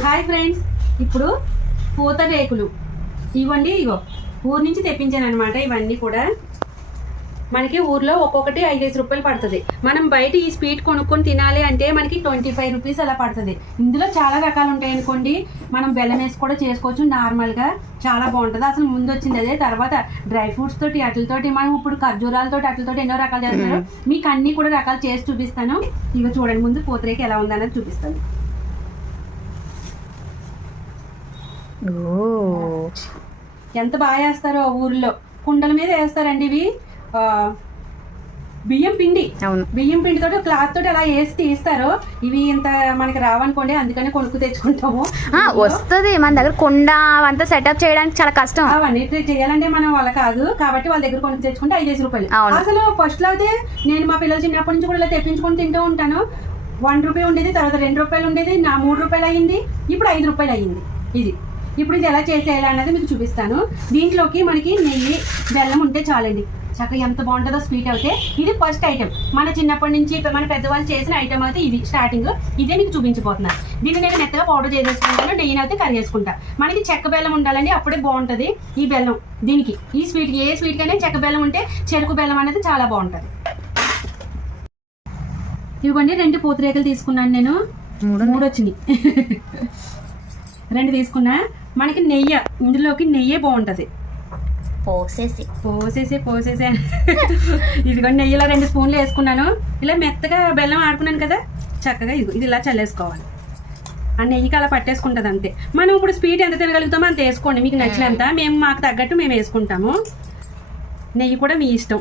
Hi friends ఇప్పుడు పూత రేకులు. ఇవ్వండి ఇగో. ఊరు నుంచి తెప్పించాను అనమాట ఇవన్నీ కూడా. మనకి ఊర్లో ఒక్కొక్కటి ఐదేసి రూపాయలు పడుతుంది. మనం బయట ఈ స్వీట్ కొనుక్కొని తినాలి అంటే మనకి ట్వంటీ ఫైవ్ రూపీస్ అలా పడుతుంది. ఇందులో చాలా రకాలు ఉంటాయి అనుకోండి. మనం బెల్లం వేసి కూడా చేసుకోవచ్చు నార్మల్గా చాలా బాగుంటుంది. అసలు ముందు వచ్చింది అదే. తర్వాత డ్రై ఫ్రూట్స్ తోటి అట్లతోటి మనం ఇప్పుడు ఖర్జూరాలతోటి అట్లతోటి ఎన్నో రకాలు చేస్తున్నారు. మీకు అన్ని కూడా రకాలు చేసి చూపిస్తాను. ఇక చూడండి ముందు పూతరేకి ఎలా ఉందన్నది చూపిస్తాను. ఎంత బాగా వేస్తారో ఊర్లో. కుండల మీద వేస్తారండి ఇవి. ఆ, బియ్యం పిండి. అవును. బియ్యం పిండి తోటి క్లాత్ తోటి అలా వేసి తీస్తారు. ఇవి ఇంత మనకి రావనుకోండి అందుకని కొనుక్కు తెచ్చుకుంటాము. వస్తుంది. మన దగ్గర కొండ అవంతా సెటప్ చేయడానికి చాలా కష్టం. అవన్నీ చేయాలంటే మనం వాళ్ళ కాదు. కాబట్టి వాళ్ళ దగ్గర కొనుక్కు తెచ్చుకుంటే ఐదేసి రూపాయలు. అవును. అసలు ఫస్ట్లో అయితే నేను మా పిల్లలు చిన్నప్పటి నుంచి కూడా ఇలా తెప్పించుకొని తింటూ ఉంటాను. వన్ రూపాయి ఉండేది తర్వాత రెండు రూపాయలు ఉండేది నా మూడు రూపాయలు అయ్యింది ఇప్పుడు ఐదు రూపాయలు అయ్యింది ఇది. ఇప్పుడు ఇది ఎలా చేసేయాలి అన్నది మీకు చూపిస్తాను. దీంట్లోకి మనకి నెయ్యి బెల్లం ఉంటే చాలండి. చక్కగా ఎంత బాగుంటుందో స్వీట్ అయితే ఇది ఫస్ట్ ఐటెం. మన చిన్నప్పటి నుంచి మన పెద్దవాళ్ళు చేసిన ఐటెం అయితే ఇది. స్టార్టింగ్ ఇదే మీకు చూపించబోతున్నాను దీన్ని నేను మెత్తగా పౌడర్ చేసేసుకుంటాను నెయ్యి అయితే కర్రీ చేసుకుంటా మనకి చెక్క బెల్లం ఉండాలండి అప్పుడే బాగుంటుంది ఈ బెల్లం దీనికి. ఈ స్వీట్ ఏ స్వీట్ కైనా చెక్క బెల్లం ఉంటే చెరుకు బెల్లం అనేది చాలా బాగుంటుంది. ఇవ్వండి రెండు పూతరేకలు తీసుకున్నాను నేను. మూడు వచ్చినాయి రెండు తీసుకున్నా. మనకి నెయ్యి ఇందులోకి నెయ్యే బాగుంటుంది. పోసేసి. పోసేసి పోసేసి ఇదిగోండి నెయ్యిలో రెండు స్పూన్లు వేసుకున్నాను. ఇలా మెత్తగా బెల్లం ఆడుకున్నాను కదా చక్కగా ఇది ఇది ఇలా చల్లేసుకోవాలి. ఆ నెయ్యికి అలా పట్టేసుకుంటుంది అంతే. మనం ఇప్పుడు స్వీట్ ఎంత తినగలుగుతామో అంత వేసుకోండి. మీకు నచ్చినంత. మేము మాకు తగ్గట్టు మేము వేసుకుంటాము. నెయ్యి కూడా మీ ఇష్టం.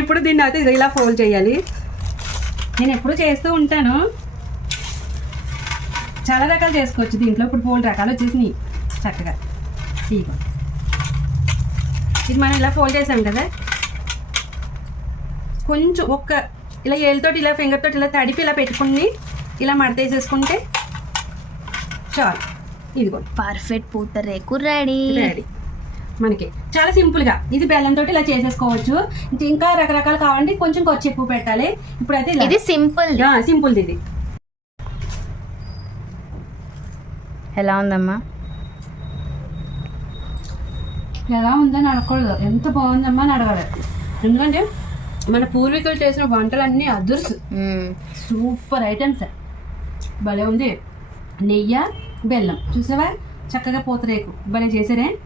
ఇప్పుడు దీన్ని అయితే ఇది ఇలా ఫోల్డ్ చేయాలి. నేను ఎప్పుడు చేస్తూ ఉంటాను. చాలా రకాలు చేసుకోవచ్చు దీంట్లో. ఇప్పుడు ఫోల్డ్ రకాలు వచ్చేసినాయి చక్కగా. ఇదిగో. ఇది మనం ఇలా ఫోల్డ్ చేసాం కదా. కొంచెం ఒక్క ఇలా ఏళ్ళతోటి ఇలా ఫింగర్ తోటి ఇలా తడిపి ఇలా పెట్టుకుని ఇలా మడతేసేసుకుంటే చాలు. ఇదిగో. పర్ఫెక్ట్ పూత రేకు రెడీ. రెడీ. మనకి చాలా సింపుల్గా ఇది బెల్లం తోటి ఇలా చేసేసుకోవచ్చు. ఇంకా- రకరకాలు కావాలంటే కొంచెం కొచ్చి ఎక్కువ పెట్టాలి. ఇప్పుడైతే ఇది సింపుల్. సింపుల్ ఇది. ఎలా ఉందమ్మా? ఎలా ఉందని అడగకూడదు. ఎంత బాగుందమ్మా అని అడగాలి. ఎందుకంటే మన పూర్వీకులు చేసిన వంటలన్నీ అదుర్సు. Super items. భలే ఉంది. నెయ్యి బెల్లం. చూసావా? చక్కగా పూతరేకు. భలే చేసారే